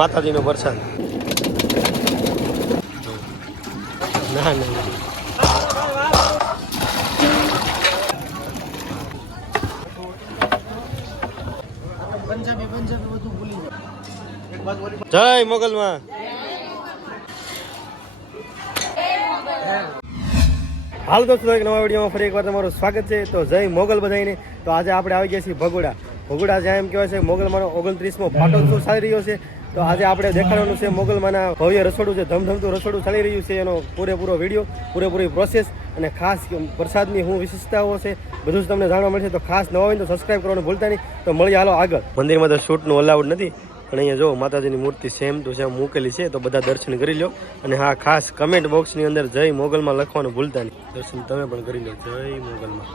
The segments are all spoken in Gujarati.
માતાજીનો વરસાદ. ના ના જય મોગલમાં. હાલ દોસ્તો, એક નવા વિડીયોમાં ફરી એકવાર તમારું સ્વાગત છે. તો જય મોગલ બધાઈને તો આજે આપણે આવી ગયા છીએ ભગોડા. ભગોડા જ્યાં એમ કહેવાય છે મોગલમાનો ઓગણત્રીસમો પાટોત્સવ ચાલી રહ્યો છે, તો આજે આપણે દેખાડવાનું છે મોગલમાના ભવ્ય રસોડું છે, ધમધમતું રસોડું ચાલી રહ્યું છે એનો પૂરેપૂરો વીડિયો, પૂરેપૂરી પ્રોસેસ અને ખાસ પ્રસાદની શું વિશેષતાઓ છે, બધું જ તમને જાણવા મળશે. તો ખાસ નવા હોય તો સબસ્ક્રાઈબ કરવાનું ભૂલતા નહીં. તો મળી હાલો આગળ. મંદિરમાં તો શૂટનું અલાઉડ નથી, પણ અહીંયા જો માતાજીની મૂર્તિ સેમ ટુ સેમ મૂકેલી છે, તો બધા દર્શન કરી લો અને હા, ખાસ કમેન્ટ બોક્સની અંદર જય મોગલમાં લખવાનું ભૂલતા નહીં. દર્શન તમે પણ કરી લો જય મોગલમાં.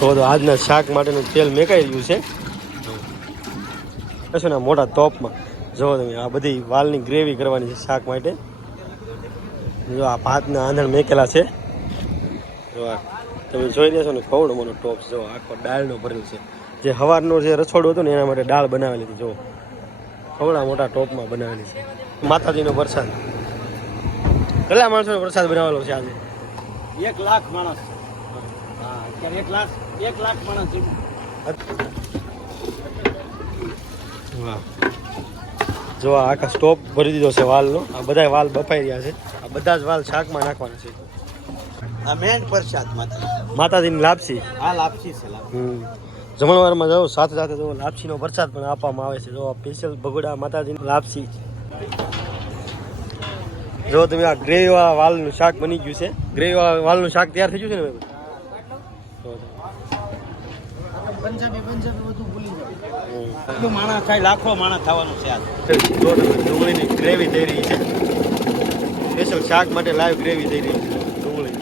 તો તો આજના શાક માટેનું તેલ મેકાઈ રહ્યું છે. કશું ના મોટા તોપમાં જો તમે, આ બધી વાલની ગ્રેવી કરવાની છે શાક માટે. જો આ ભાતના આંધણ મેકેલા છે. જો આ તમે જોઈ છો ને કવડો મોનો ટોપ, જો આખો દાળનો ભરેલો છે. જે હવારનો જે રસોડું હતું ને એના માટે દાળ બનાવેલી હતી, જો. કવડા મોટા ટોપમાં બનાવેલી છે. માતાજીનો પ્રસાદ. કેટલા માણસોનો પ્રસાદ બનાવેલો છે આજે? એક લાખ માણસ. એક લાખ. એક લાખ માણસ જો આ આખા સ્ટોપ ભરી દીધો છે વાલનો. આ બધા વાલ બફાઈ રહ્યા છે. આ બધા જ વાલ શાકમાં નાખવાના છે. આ મેન પ્રસાદ માતા માતાજીની લાપસી. આ લાપસી છે હમ. જમણવારમાં જાઓ સાથે સાથે જો લાપસીનો વરસાદ પણ આપવામાં આવે છે. જો સ્પેશિયલ ભગોડા માતાજીની લાપસી જો તમે આ ગ્રેવી વાળા વાલનું શાક બની ગયું છે. ગ્રેવી વાળા વાલનું શાક તૈયાર થઈ ગયું છે ને ભાઈ. પંજાબી પંજાબી બધું ભૂલી એટલું માણસ થાય લાખો માણસ થવાનું છે આજ. ડુંગળીની ગ્રેવી થઈ રહી છે. સ્પેશિયલ શાક માટે લાઈવ ગ્રેવી થઈ રહી છે. ડુંગળી.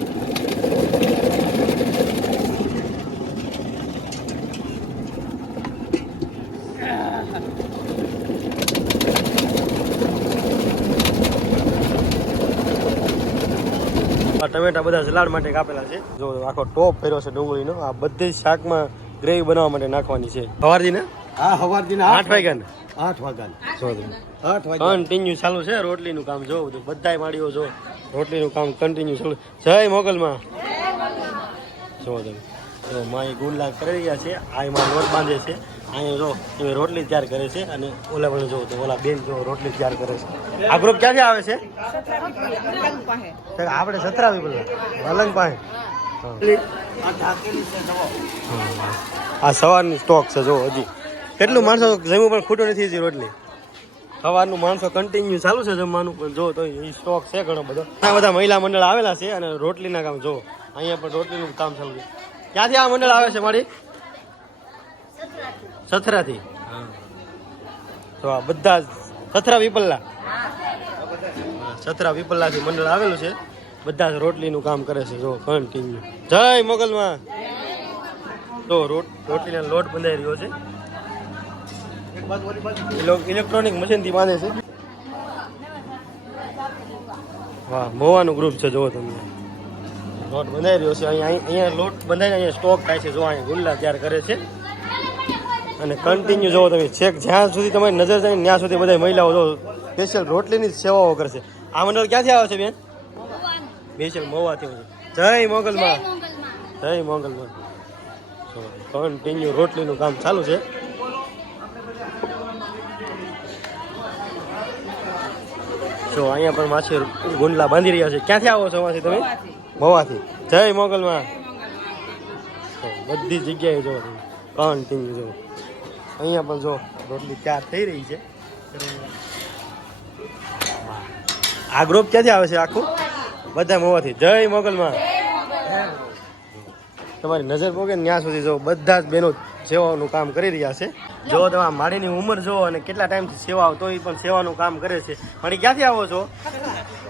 આ ટમેટા બધા સલાડ માટે કાપેલા છે. જો આખો ટોપ ફેર્યો છે ડુંગળીનો. આ બધી જ શાકમાં ગ્રેવી બનાવવા માટે નાખવાની છે. સવારથી ને આ સવારથી આઠ વાગ્યા ને? આઠ વાગ્યા આઠ વાગ્યા. કન્ટિન્યુ ચાલુ છે રોટલીનું કામ. જો બધું બધાય માળીઓ જો રોટલીનું કામ કન્ટિન્યુ ચાલુ. જય મોગલમાં. જો તમે જો માઈ ગુલ્લા કરી રહ્યા છે. આ એમાં લોટ બાંધે છે. અહીંયા જો એ રોટલી તૈયાર કરે છે અને ઓલા પણ જો તો ઓલા બેન જો રોટલી તૈયાર કરે છે. આ ગ્રુપ ક્યાંથી આવે છે? આપણે સતરાવી પેલા વલંગ પાસે હા. આ સવારની સ્ટોક છે જો હજી. કેટલું માણસો જમ્યું પણ ખોટું નથી હજી રોટલી? સવારનું માણસો કન્ટિન્યુ ચાલુ છે જમવાનું, પણ જો તો એ સ્ટોક છે ઘણો બધો. ઘણા બધા મહિલા મંડળ આવેલા છે અને રોટલીના કામ, જો, અહીંયા પણ રોટલીનું કામ ચાલુ છે. ક્યાંથી આ મંડળ આવે છે મારી? સથરાથી. તો આ બધા સથરા વિપલ્લા. સથરા વિપલ્લાથી મંડળ આવેલું છે. બધા જ રોટલીનું કામ કરે છે, જો કન્ટિન્યુ જય મોગલમાં. તો રોટ, રોટલીનો લોટ બંધાઈ રહ્યો છે ઇલેક્ટ્રોનિક મશીનથી બાંધે છે. વાહ, મોવાનું ગ્રુપ છે, જુઓ તમે. લોટ બંધાઈ રહ્યો છે, અહીંયા અહીંયા લોટ બંધાઈને અહીંયા સ્ટોક થાય છે, જો, અહીંયા ગુલ્લા તૈયાર કરે છે. અને કન્ટિન્યુ જુઓ તમે, છેક જ્યાં સુધી તમારી નજર જાય ત્યાં સુધી બધા મહિલાઓ જો સ્પેશિયલ રોટલીની સેવાઓ કરશે આ મંડળ ક્યાંથી આવે છે બેન? સ્પેશિયલ મોવાથી હોય છે. જય મોગલમાં. જય મોગલમાં. કન્ટિન્યુ રોટલીનું કામ ચાલુ છે. જો અહીંયા પણ માછી ગુંડલા બાંધી રહ્યા છે. ક્યાંથી આવો છો માછી તમે? મોવાથી. જય મોગલમાં. બધી જગ્યાએ જો કન્ટિન્યુ જો. અહીંયા પણ જો રોટલી તૈયાર થઈ રહી છે. આ ગ્રુપ ક્યાંથી આવે છે આખું? બધા મોવાથી જય મોગલમાં. તમારી નજર પોગે ત્યાં સુધી જો બધા જ બહેનો સેવાઓનું કામ કરી રહ્યા છે. જો તમે માળીની ઉંમર જો અને કેટલા ટાઈમથી સેવા તો એ પણ સેવાનું કામ કરે છે. મારી ક્યાંથી આવો છો?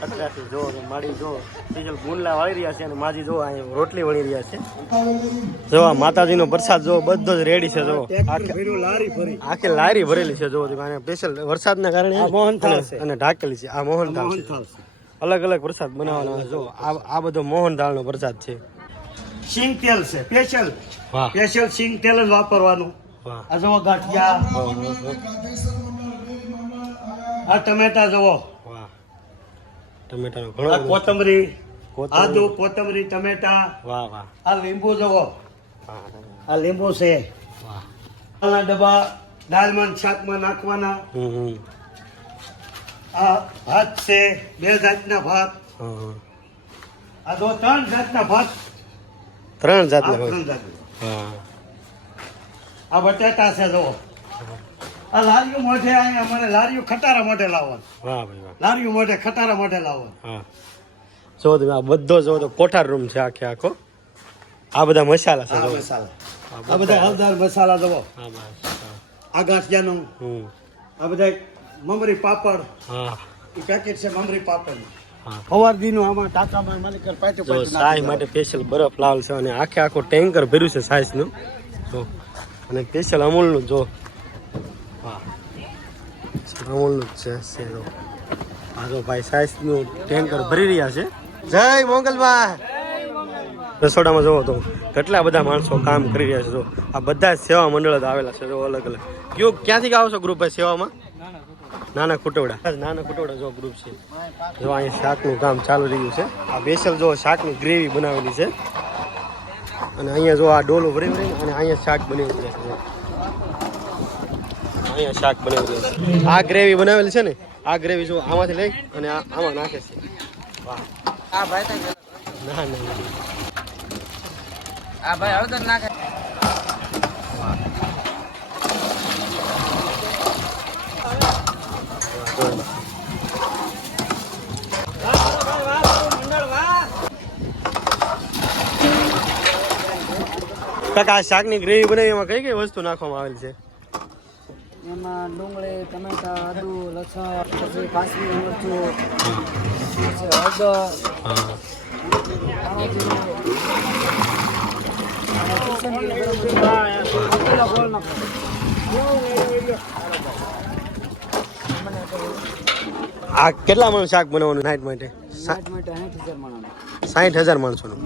અત્યારથી જો માળી જો સ્પેશિયલ ગુંડલા વાળી રહ્યા છે અને માજી જો અહીંયા રોટલી વળી રહ્યા છે. જો આ માતાજીનો પ્રસાદ જો બધો જ રેડી છે જો. આખે લારી ભરેલી છે જો. સ્પેશિયલ વરસાદના કારણે આ મોહનથાળ અને- છે. અને ઢાકેલી છે. આ મોહનથાળ છે. છે. અલગ અલગ પ્રસાદ બનાવવાનો જો આ આ બધો મોહનથાળનો પ્રસાદ છે. સિંગ તેલ છે. સ્પેશિયલ સ્પેશિયલ સિંગ તેલ જ વાપરવાનું. આ જુઓ ગાંઠિયા. આ ટમેટા જુઓ. ટમેટાનો ઘણો કોથમરી. આદુ કોથમરી ટમેટા. વાહ વાહ. આ લીંબુ જુઓ. આ લીંબુ છે. વાહ. દાળના ડબ્બા દાળમાં ને શાકમાં નાખવાના. આ ભાત છે બે જાતના ભાત. આ તો ત્રણ જાતના ભાત. ત્રણ જાતના ત્રણ જાતના. હા. આ બટાટા છે જો આ લારીયું મોઢે અહીંયા અમારે લારીયું ખટારા મોઢે લાવવાનું. લારીયું મોઢે ખટારા મોઢે લાવવાનું. હા. જો તમે આ બધો જો તો કોઠાર રૂમ છે આખે આખો. આ બધા મસાલા છે મસાલા. આ બધા હળદર મસાલા જવો આ ગાંઠિયાનું. હમ. આ બધા મમરી પાપડ. હા. એ પેકેટ છે મમરી પાપડ આમાં માલિક પાટું માટે સ્પેશિયલ બરફ લાલ છે અને આખે આખો ટેન્કર ભર્યું છે સાઈઝનું. જો. અને સ્પેશિયલ અમૂલનું જો. હા. અમૂલનું જ છે સેલો આ ભાઈ સાઈઝનું ટેન્કર ભરી રહ્યા છે. જય મોગલભાઈ રસોડામાં જોવો તો કેટલા બધા માણસો કામ કરી રહ્યા છે જો. આ બધા જ સેવા મંડળ જ આવેલા છે જો અલગ અલગ. કયું ક્યાંથી આવો છો ગ્રુપ સેવામાં? નાના ખુટવડા. નાના ખુટવડા જો ગ્રુપ છે. જો અહીંયા શાકનું કામ ચાલુ રહ્યું છે. આ બેસલ જો શાકની ગ્રેવી બનાવેલી છે. અને અહીંયા જો આ ડોલું ભરી ભરીને અને અહીંયા શાક બનાવી રહ્યા છે. અહીંયા શાક બનાવી રહ્યા છે. આ ગ્રેવી બનાવેલી છે ને આ ગ્રેવી જો આમાંથી લઈ અને આ આમાં નાખે છે. વાહ. આ ભાઈ ના ના ના. આ ભાઈ હળદર નાખે. કાકા આ શાકની ગ્રેવી બનાવી એમાં કઈ કઈ વસ્તુ નાખવામાં આવેલ છે એમાં ડુંગળી, ટમેટા, આદુ, લસણ, પછી કાશ્મીરી મરચું, પછી હળદર. આ કેટલા માણસ શાક બનાવવાનું નાઇટ માટે? સાઠ હજાર માણસોનું?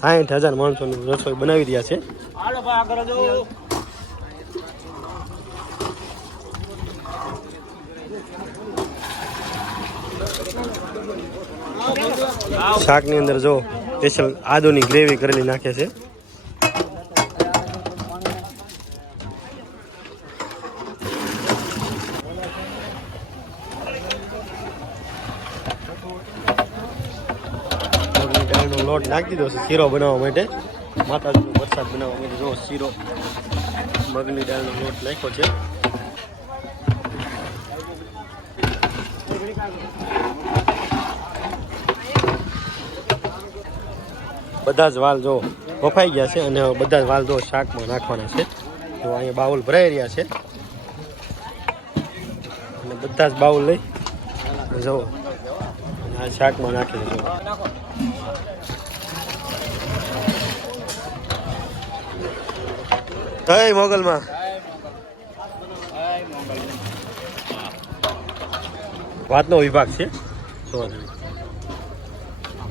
સાઠ હજાર. માણસોનું રસોઈ બનાવી રહ્યા છે. શાકની અંદર જો સ્પેશિયલ આદુની ગ્રેવી કરેલી નાખે છે. દાળનો લોટ નાખી દીધો છે, શીરો બનાવવા માટે. માતાજીનો વરસાદ બનાવવા માટે જો શીરો મગની દાળનો લોટ નાખ્યો છે. બધા જ વાલ જો વફાઈ ગયા છે અને બધા જ વાલ જો શાકમાં નાખવાના છે. જો અહીંયા બાઉલ ભરાઈ રહ્યા છે. અને બધા જ બાઉલ લઈ જો અને આ શાકમાં નાખી દેજો જય મોગલમાં. ભાતનો વિભાગ છે.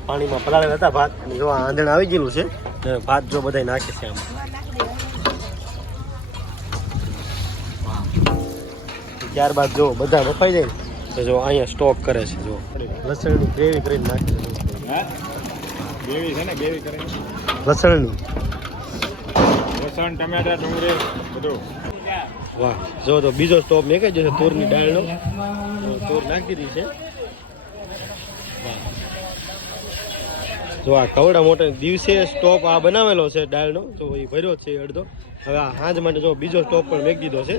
પાણીમાં પલાળેલા હતા ભાત. અને જો આ આંધણ આવી ગયેલું છે. ને ભાત જો બધાય નાખે છે આમાં. ત્યારબાદ જો બધા બફાઈ જાય તો જો અહીંયા સ્ટોક કરે છે જો. લસણની ગ્રેવી કરીને નાખે છે જો. બેવી છે ને બેવી કરીને. લસણની. લસણ ટમેટા, ડુંગળી, બધું. વાહ, જો તો બીજો સ્ટોપ મેં કહી જશે તૂરની દાળનો. તૂર નાખી દીધી છે. જો, આ કવડા મોટા દિવસે સ્ટોપ આ બનાવેલો છે દાળનો. તો એ ભર્યો છે અડધો. હવે આ હાંજ માટે જો બીજો સ્ટોપ પણ મેં દીધો છે.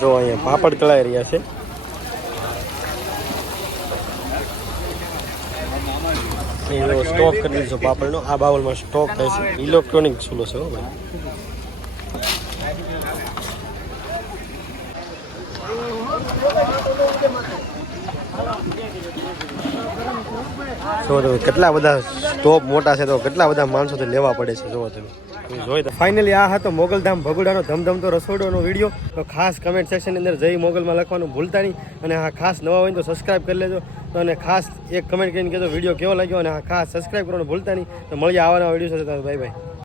જો, અહીંયા પાપડ તળાઈ રહ્યા છે. એનો સ્ટોક કરી દીધો પાપડનો, આ બાઉલમાં સ્ટોક થાય છે. ઇલેક્ટ્રોનિક ચૂલો છે ભાઈ. જો તમે, કેટલા બધા સ્ટોપ મોટા છે તો કેટલા બધા માણસોથી લેવા પડે છે જોવો તમે. ફાઇનલી આ હતો મોગલધામ ભગુડાનો ધમધમતો રસોડોનો વીડિયો. તો ખાસ કમેન્ટ સેક્શનની અંદર જય મોગલમાં લખવાનું ભૂલતા નહીં. અને હા, ખાસ નવા હોય તો સબસ્ક્રાઇબ કરી લેજો. અને ખાસ એક કમેન્ટ કરીને કહેજો, વીડિયો કેવો લાગ્યો? અને હા, ખાસ સબસ્ક્રાઇબ કરવાનું ભૂલતા નહીં. તો મળીએ આવવાના વીડિયો સાથે. Bye bye